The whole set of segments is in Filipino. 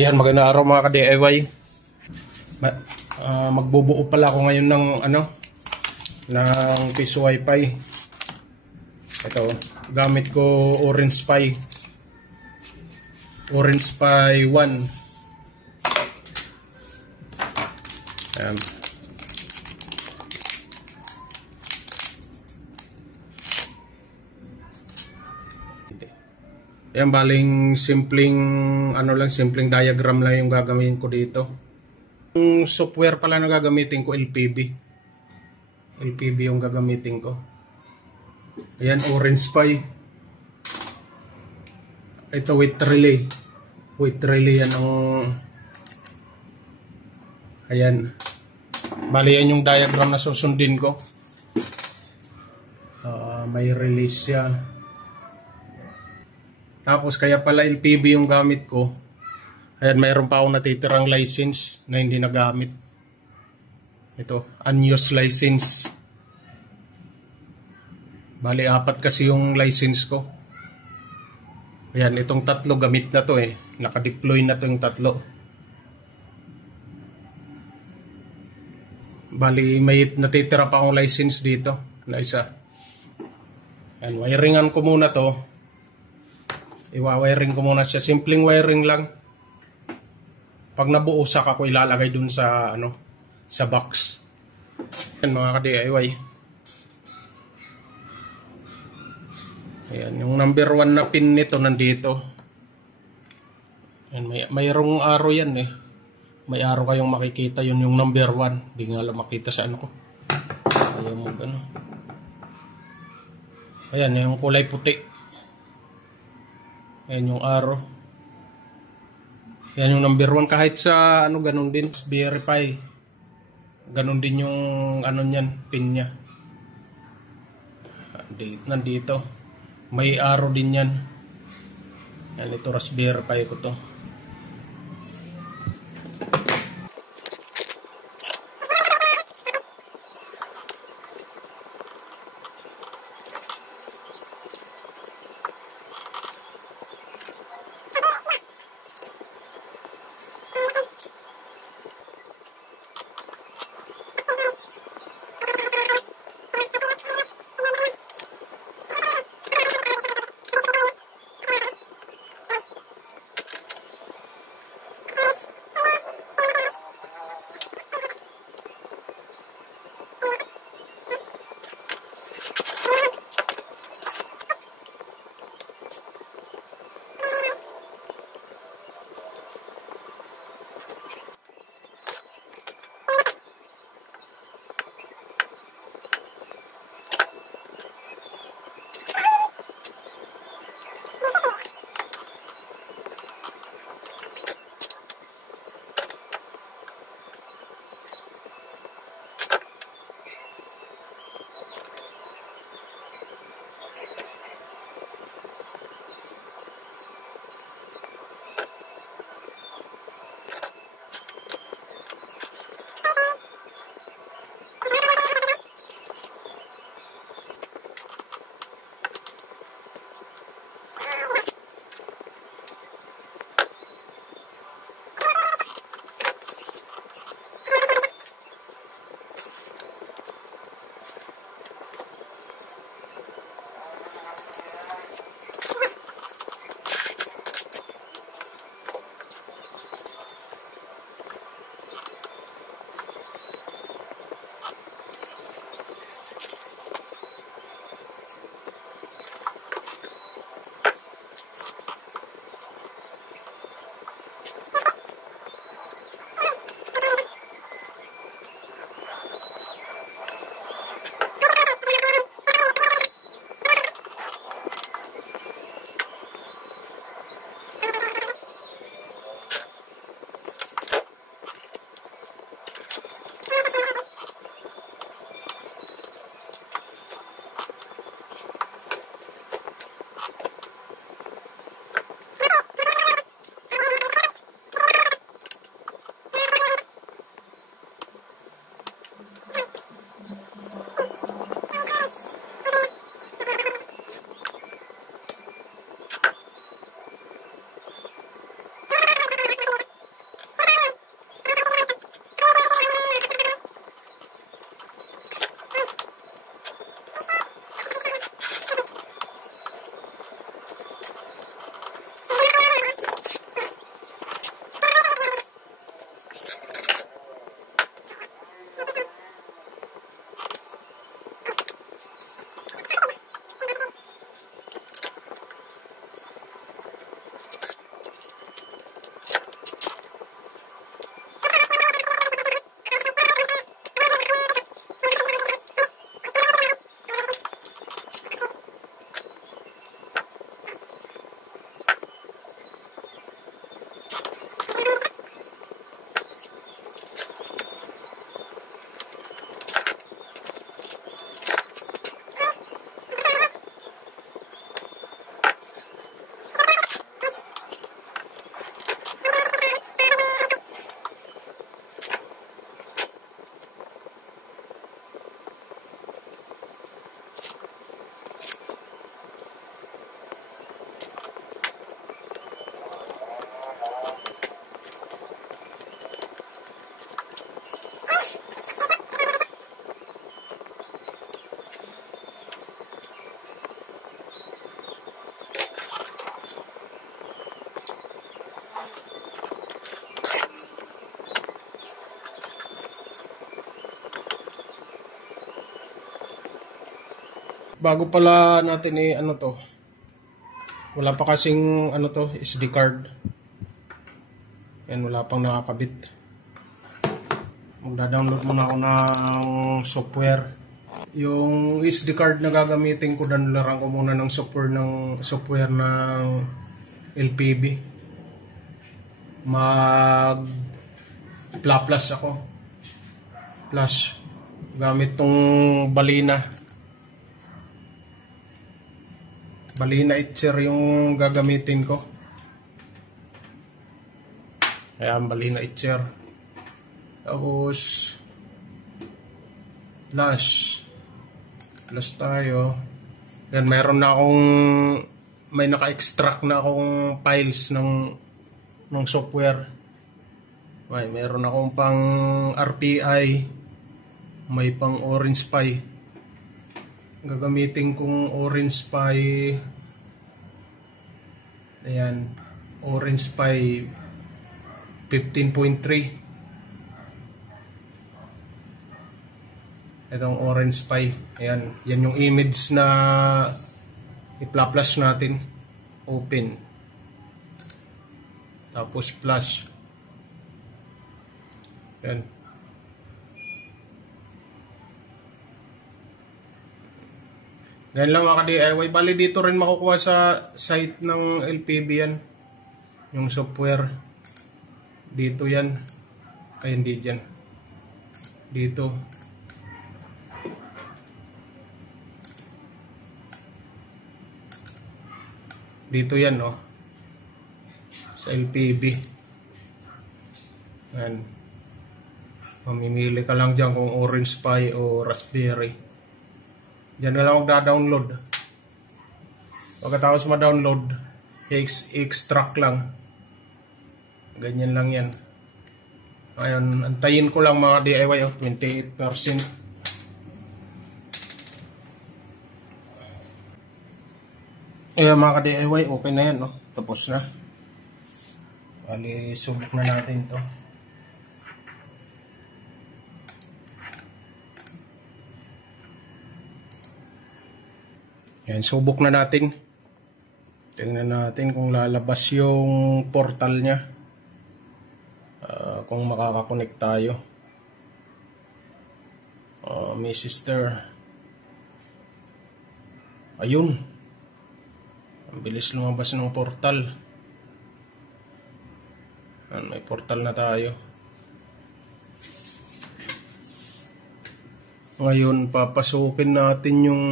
Yan, magandang araw mga ka-DIY. Magbubuo pala ako ngayon ng ng piso wifi. Ito, gamit ko Orange Pi 1. Ayan. Yan, baling simpleng simpleng diagram lang yung gagamitin ko dito. Yung software pala na gagamitin ko, LPB yung gagamitin ko. Ayan, Orange Pi. Ito with relay yan ang ayan. Bali yan yung diagram na susundin ko. May release siya. Tapos kaya pala LPB yung gamit ko. Ayan, mayroon pa akong natitirang license na hindi nagamit. Ito, unused license. Bali, 4 kasi yung license ko. Ayan, itong 3 gamit na to eh. Naka-deploy na to yung 3. Bali, may natitira pa akong license dito na isa. Ayan, wiringan ko muna to. Iwa-wiring ko muna siya. Simpleng wiring lang. Pag nabuo saka ako ilalagay dun sa sa box. Yan mga ka-DIY. Ayan, yung number 1 na pin nito nandito. Ayan, mayroong arrow yan eh. May arrow kayong makikita, yun yung number 1. Hindi nga lang makita sa ko. Ayan mo Ayan, yung kulay puti. Ayan yung arrow. Ayan yung number 1. Kahit sa ganun din. Verify. Ganun din yung niyan, pin niya. Nandito. May arrow din yan. Yan, ito Raspberry Pi ko to. bago pala natin ano to, wala pa kasing ano to, SD card. Yan, wala pang nakakabit. Magda-download muna ako ng software. Yung SD card na gagamitin ko, danlaran ko muna ng software ng LPB. Mag-plus ako. Plus gamit tong Balina Etcher yung gagamitin ko. Ayan, Balina Etcher. Tapos plus tayo. Yan, may naka-extract na akong files ng software. Meron akong pang RPI, may pang Orange Pi. Gagamitin kong Orange Pi. Ayan, Orange Pi 15.3. Itong Orange Pi. Ayan, yan yung image na i-plus natin. Open. Tapos plus. Ayan. Ganyan lang mga ka-DIY. Bali dito rin makukuha sa site ng LPB yan. Yung software. Dito yan. Ay, hindi dyan. Dito. Dito yan, no? Sa LPB. Yan. Mamimili ka lang dyan kung Orange Pi o Raspberry. Diyan na lang magda-download. Pagkatapos ma-download, i-extract lang. Ganyan lang yan. Ayun, antayin ko lang mga DIY, 28%. Ayan mga ka-DIY, okay na yan, no? Tapos na. Bali, subok na natin to. Yan, subok na natin. Tingnan natin kung lalabas yung portal niya. Kung makakakonect tayo. May sister. Ayun. Ang bilis lumabas ng portal. May portal na tayo. Ngayon, papasukin natin yung...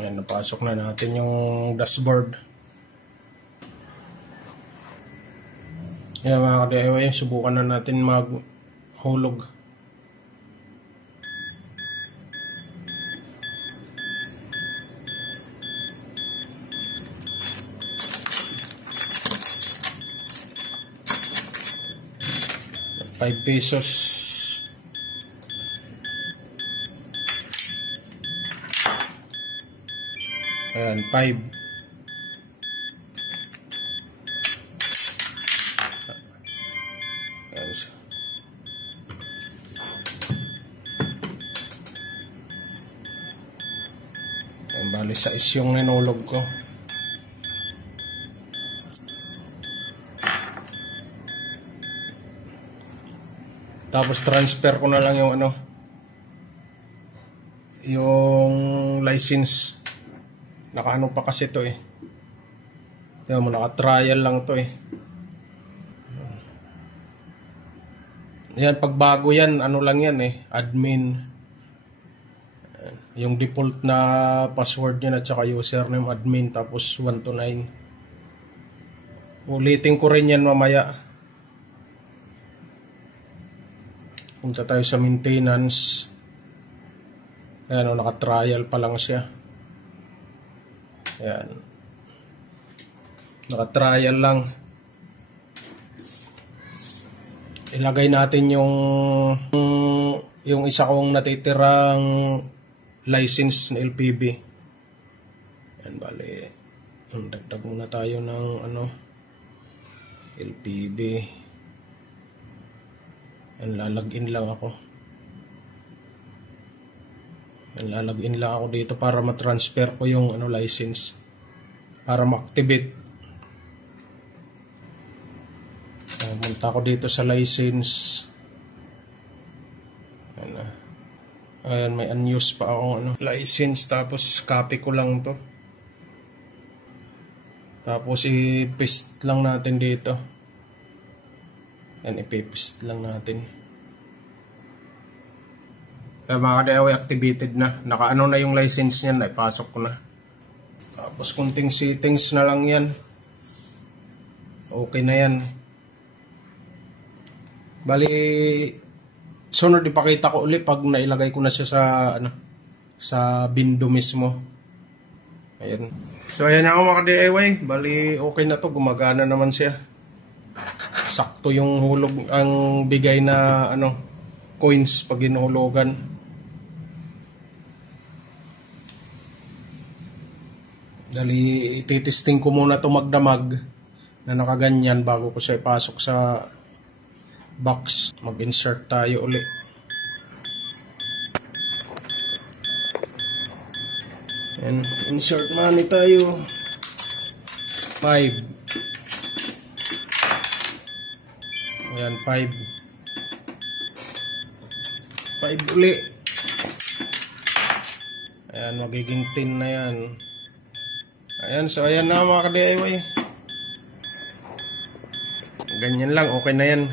Ayan, napasok na natin yung dashboard. Ayan mga ka-DIY, subukan na natin maghulog. ₱5. Ayan, 5. Ayan, bali sa yung ninulog ko. Tapos transfer ko na lang yung yung license. Nakaano pa kasi to eh. Tingnan mo, naka-trial lang to eh. Yan, pagbago yan, lang yan eh, admin. Yung default na password niya at saka username admin, tapos 1 to 9. Ulitin ko rin yan mamaya. Punta tayo sa maintenance. Ayan, naka-trial pa lang siya. Ayan. Naka-trial lang. Ilagay natin yung isa kong natitirang license na LPB. Ayan, bali. Dagdag muna tayo ng LPB. Ayan, lalagin lang ako. Lalagin lang ako dito para ma-transfer ko yung license. Para ma-activate. Punta ako dito sa license. Ayan, may unused pa akong license. Tapos copy ko lang to. Tapos i-paste lang natin dito. Yan, i-paste lang natin. Mga ka-DIY, activated na. Naka-ano na yung license niyan. Naipasok ko na. Tapos kunting settings na lang yan. Okay na yan. Bali, sunod ipakita ko ulit pag nailagay ko na siya sa window mismo. Ayan. So ayan na ako mga ka-DIY. Bali, okay na to. Gumagana naman siya. Sakto yung hulog, ang bigay na coins pag hinuhulugan. Dali, ititesting ko muna to magdamag na nakaganyan bago ko siya ipasok sa box. Mag-insert tayo ulit. And insert money tayo. 5. Ayan, 5. 5 uli. Ayan, magiging 10 na yan. Ayan, so ayan na mga ka-DIY. Ganyan lang, okay na yan.